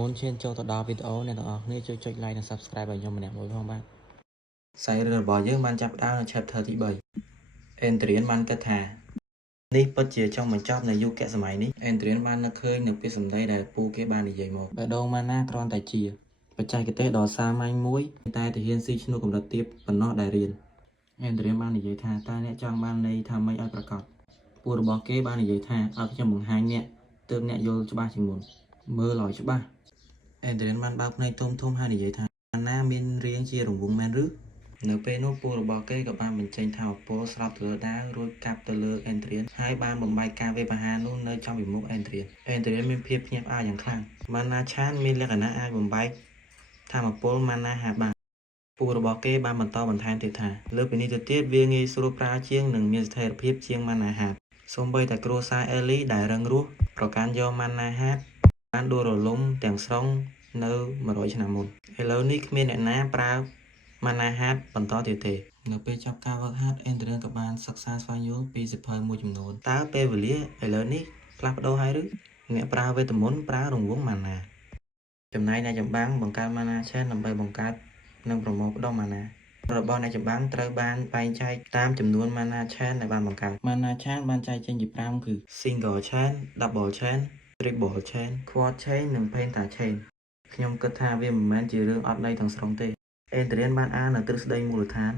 មុនឈានចូលទៅដល់វីដេអូអ្នកទាំងអស់គ្នាជួយចុច like និង subscribe ឲ្យខ្ញុំម្នាក់មួយផងបាទសាច់រឿងរបស់យើងបានចាប់ផ្ដើមនៅ chapter ទី3 Adrian បានគិតថានេះពិតជាចុងបញ្ចប់នៃយុគសម័យនេះ Adrian បាននឹកឃើញនៅពាក្យសម្ដីដែលពូគេបាននិយាយមកបេះដូងម៉ាណាគ្រាន់តែជាបច្ចេកទេសដ៏សាមញ្ញមួយតែទាហានស៊ីឈ្នួលកម្រិតទាបប៉ុណ្ណោះដែលរៀន Adrian បាននិយាយថាតើអ្នកចង់បានន័យថាម៉េចឲ្យប្រកបពូរបស់គេបាននិយាយថាឲ្យខ្ញុំបង្ហាញអ្នកទើបអ្នកយល់ច្បាស់ជាងមុនមើលឲ្យច្បាស់Adrian បានបើកភ្នែកធំហើយនិយាយថាណាមានរាងជារង្វង់មែនឬនៅពេលនោះពូរបស់គេក៏បានបញ្ចេញថាអពរស្រោបទៅលើដាវរួចកាប់ទៅលើ Adrian ហើយបានបំបែកការវេបអាហារនោះនៅចំពីមុខ Adrian មានភាពភ្ញាក់ផ្អើលយ៉ាងខ្លាំងម៉ាណាឆានមានលក្ខណៈអាចបំបែកថាមពលម៉ាណាហាបានពូរបស់គេបានបន្តបន្ថែមទៀតថាលើពីនេះទៅទៀតវាងាយស្រួលប្រើជាងនិងមានស្ថិរភាពជាងម៉ាណាហាសូម្បីតែគ្រួសារអេលីដែលរឹងរូសប្រកាន់យកម៉ាណាហាបានដួលរលំទាំងស្រុងនៅ100ឆ្នាំមុនឥឡូវនេះគ្មានអ្នកណាប្រើម៉ាណាហាតបន្តទៀតទេនៅពេលចាប់ការវឹកហាត់Adrianក៏បានសិក្សាស្វែងយល់ពីសៀវភៅមួយចំនួនតើពេលវេលាឥឡូវនេះផ្លាស់ប្ដូរហើយឬអ្នកប្រើវេទមន្តប្រើរង្វង់ម៉ាណាចំណែកអ្នកចម្បាំងបង្កើតម៉ាណាឆេនដើម្បីបង្កើតនិងប្រមូលផ្ដុំម៉ាណារបស់អ្នកចម្បាំងត្រូវបានបែងចែកតាមចំនួនម៉ាណាឆេនដែលបានបង្កើតម៉ាណាឆេនបានចែកចេញជា5គឺ single chain double chain triple chain quad chain និង penta chain ខ្ញុំគិតថាវាមិនមែនជារឿងអត់ន័យទាំងស្រុងទេAdrian បានអាននៅទ្រឹស្ដីមូលដ្ឋាន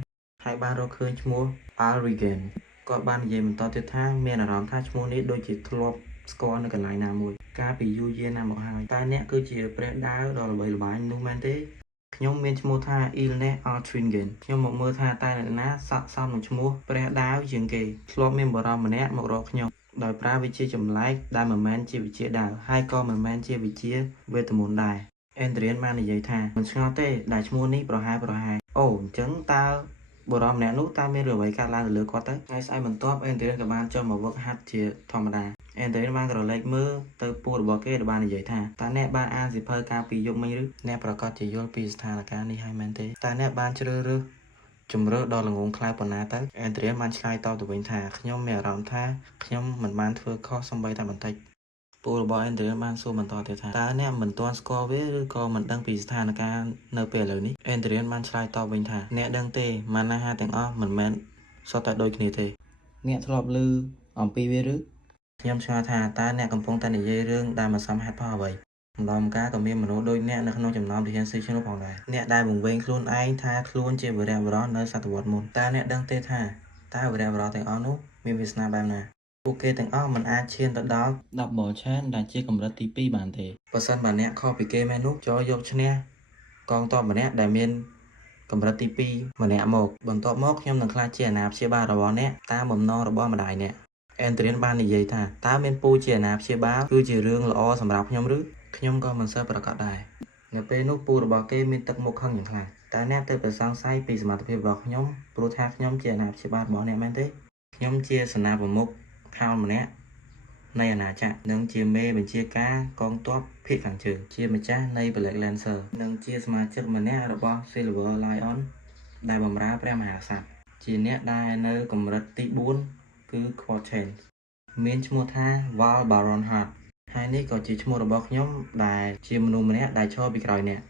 ហើយបានរកឃើញឈ្មោះ Alrigan គាត់បាននិយាយបន្តទៀតថាមានអារម្មណ៍ថាឈ្មោះនេះដូចជាធ្លាប់ស្គាល់នៅកន្លែងណាមួយកាលពីយូរយារណាស់មកហើយតើអ្នកគឺជាព្រះដាវដ៏ល្បីល្បាញនោះមែនទេខ្ញុំមានឈ្មោះថា Ilnes Altringen ខ្ញុំមកមើលថាតើអ្នកណាស័ក្តិសមនឹងឈ្មោះព្រះដាវជាងគេធ្លាប់មានបរិម្នាក់មករកខ្ញុំដោយប្រើវិជ្ជាចម្លែកដែលមិនមែនជាវិជ្ជាដាវហើយក៏មិនមែនជាវិជ្ជាវេទមន្តដែរAdrian បាននិយាយថាមិនឆ្ងល់ទេដែលឈ្មោះនេះប្រហែលអូអញ្ចឹងតើបុរសម្នាក់នោះតើមានរឿងអ្វីកើតឡើងទៅលើគាត់ទៅថ្ងៃស្អែកបន្ទាប់Adrianក៏បានចុះមកវឹកហាត់ជាធម្មតាAdrian បានក្រឡេកមើលទៅពូរបស់គេដែលបាននិយាយថាតើអ្នកបានអានសៀវភៅកាលពីយប់មិញឬអ្នកប្រកាសជាយល់ពីស្ថានភាពនេះហើយមែនទេតើអ្នកបានជ្រើសរើសជំរឿដ៏ល្ងងខ្លៅប៉ុណ្ណាទៅAdrian បានឆ្លើយតបទៅវិញថាខ្ញុំមានអារម្មណ៍ថាខ្ញុំមិនបានធ្វើខុសសូម្បីតែបន្តិចពូរបស់Adrian បានសួរបន្តទៀតថាតើអ្នកមិនទាន់ស្គាល់វាឬក៏មិនដឹងពីស្ថានភាពនៅពេលឥឡូវនេះAdrian បានឆ្លើយតបវិញថាអ្នកដឹងទេម៉ាណាហាទាំងអស់មិនមែនសុទ្ធតែដូចគ្នាទេអ្នកធ្លាប់ឮអំពីវាឬខ្ញុំឆ្ងល់ថាតើអ្នកកំពុងតែនិយាយរឿងដែលមិនសមហេតុផលអ្វីម្ដងម្កាលក៏មានមនុស្សដូចអ្នកនៅក្នុងចំណោមទាហានស៊ីឈ្នួលផងដែរអ្នកដែលបង្វេងខ្លួនឯងថាខ្លួនជាវីរបុរសនៅសតវត្សមុនតើអ្នកដឹងទេថាតើវីរបុរសទាំងអស់នោះមានវាសនាបែបណាពួកគេទាំងអស់មិនអាចឈានទៅដល់ Double Chain ដែលជាកម្រិតទី2បានទេបើសិនបើអ្នកខុសពីគេមែននោះចូលយកឈ្នះកងទ័ពម្នាក់ដែលមានកម្រិតទី2ម្នាក់មកបន្ទាប់មកខ្ញុំនឹងក្លាយជាអាណាព្យាបាលរបស់អ្នកតាមបំណងរបស់ម្ដាយអ្នកAdrian បាននិយាយថាតើមានពូជាអាណាព្យាបាលគឺជារឿងល្អសម្រាប់ខ្ញុំឬខ្ញុំក៏មិនសូវប្រកាសដែរនៅពេលនោះពូរបស់គេមានទឹកមុខខឹងយ៉ាងខ្លាំងតើអ្នកទៅប្រសង្ស័យពីសមត្ថភាពរបស់ខ្ញុំព្រោះថាខ្ញុំជាអាណាព្យាបាលរបស់អ្នកមែនទេខ្ញុំជាសេនាប្រមុខខោនម្នាក់នៃអាណាចក្រនិងជាមេបញ្ជាការកងទ័ពភាគខាងជើងជាម្ចាស់នៃ Black Lancer និងជាសមាជិកម្នាក់របស់ Silver Lion ដែលបម្រើព្រះមហាក្សត្រជាអ្នកដែលនៅកម្រិតទី4គឺ Quad Chain មានឈ្មោះថា Val Baron Hart ហើយនេះក៏ជាឈ្មោះរបស់ខ្ញុំដែលជាមនុស្សម្នាក់ដែលឈរពីក្រោយអ្នក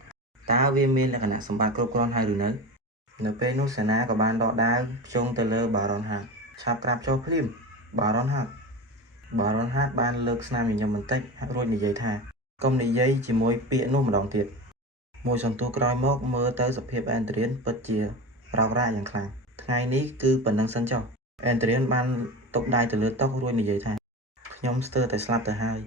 តើវាមានលក្ខណៈសម្បត្តិគ្រប់គ្រាន់ហើយឬនៅពេលនោះសេនាក៏បានដកដាវភ្ជង់ទៅលើ Baron Hart ឆាប់ក្រាបចុះភ្លាម Baron Hart បានលើកស្នាមញញឹមបន្តិចរួចនិយាយថាកុំនិយាយជាមួយពាក្យនោះម្ដងទៀតមួយសន្ទុះក្រោយមកមើលទៅសភាពAdrianពិតជារោករាកយ៉ាងខ្លាំងថ្ងៃនេះគឺប៉ុណ្ណឹងសិនចុះAdrian បានតុបដៃទៅលើតុរួចនិយាយថាខ្ញុំស្ទើរតែស្លាប់ទៅហើយ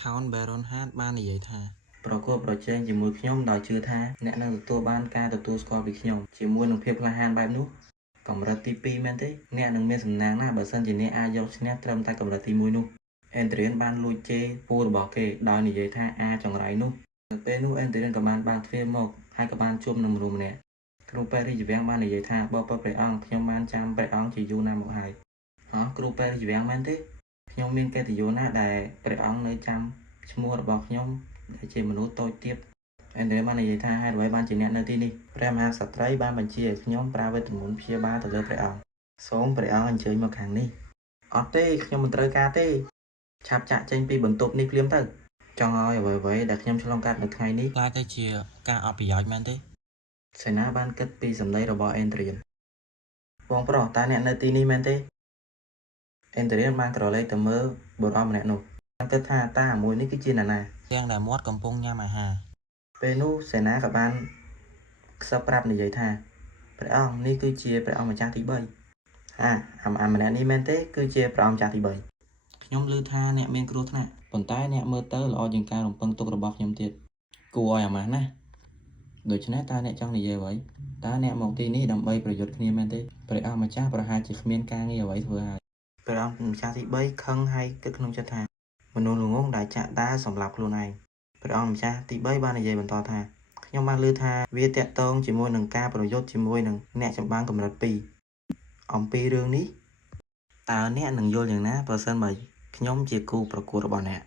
Count Baron Hart បាននិយាយថាប្រកួតប្រជែងជាមួយខ្ញុំដោយជឿថាអ្នកនឹងទទួលបានការទទួលស្គាល់ពីខ្ញុំជាមួយនឹងភាពក្លាហានបែបនោះកម្រិតទី2មែនទេអ្នកនឹងមានសំណាងណាស់បើសិនជាអ្នកអាចយកឈ្នះត្រឹមតែកម្រិតទី1នោះAdrian បានលួចជេរពូរបស់គេដោយនិយាយថាចង្រៃនោះនៅពេលនោះAdrian ក៏បានបើកទ្វារមកហើយក៏បានជួបនឹងមនុស្សម្នាក់គ្រូពេទ្យរាជវាំងបាននិយាយថាបបិទ្ធព្រះអង្គខ្ញុំបានចាំព្រះអង្គជាយូរណាស់មកហើយគ្រូពេទ្យរាជវាំងមែនទេខ្ញុំមានកិត្តិយសណាស់ដែលព្រះអង្គនៅចាំឈ្មោះរបស់ខ្ញុំដែលជាមនុស្សតូចទាបAdrian បាននិយាយថាហេតុអ្វីបានជាអ្នកនៅទីនេះព្រះមហាក្សត្រីបានបញ្ជាឲ្យខ្ញុំប្រើវេទមន្តព្យាបាលទៅលើព្រះអង្គសូមព្រះអង្គអញ្ជើញមកខាងនេះអត់ទេខ្ញុំមិនត្រូវការទេឆាប់ចាក់ចេញពីបន្ទប់នេះភ្លាមទៅ ចង់ឲ្យអ្វីៗដែលខ្ញុំឆ្លងកាត់នៅថ្ងៃនេះក្លាយទៅជាការអត់ប្រយោជន៍មែនទេសេនាបានគិតពីសម្ដីរបស់អេនដ្រៀនបងប្រុសតើអ្នកនៅទីនេះមែនទេអេនដ្រៀនបានក្រឡេកទៅមើលបុរសម្នាក់នោះបានគិតថាតើអាមួយនេះគឺជានរណាទាំងដែលមាត់កំពុងញ៉ាំអាហារពេលនោះសេនាក៏បានខ្សឹបប្រាប់និយាយថាព្រះអង្គនេះគឺជាព្រះអង្គម្ចាស់ទី3អាម្នាក់នេះមែនទេគឺជាព្រះអង្គម្ចាស់ទី3ខ្ញុំឮថាអ្នកមានគ្រោះថ្នាក់ប៉ុន្តែអ្នកមើលទៅល្អជាងការរំពឹងទុករបស់ខ្ញុំទៀតគួរឲ្យអាម៉ាស់ណាស់ដូច្នេះតើអ្នកចង់និយាយអ្វីតើអ្នកមកទីនេះដើម្បីប្រយុទ្ធគ្នាមែនទេព្រះអង្គម្ចាស់ប្រហែលជាគ្មានការងារអ្វីធ្វើហើយព្រះអង្គម្ចាស់ទី3ខឹងហើយគិតក្នុងចិត្តថាមនុស្សល្ងងដែលចាក់ដាវសម្លាប់ខ្លួនឯងព្រះអង្គម្ចាស់ទី3បាននិយាយបន្តថាខ្ញុំបានឮថាវាតាក់ទងជាមួយនឹងការប្រយុទ្ធជាមួយនឹងអ្នកចម្បាំងកម្រិត2អំពីរឿងនេះតើអ្នកនឹងយល់យ៉ាងណាប្រសិនបើខ្ញុំជាគូប្រកួតរបស់អ្នក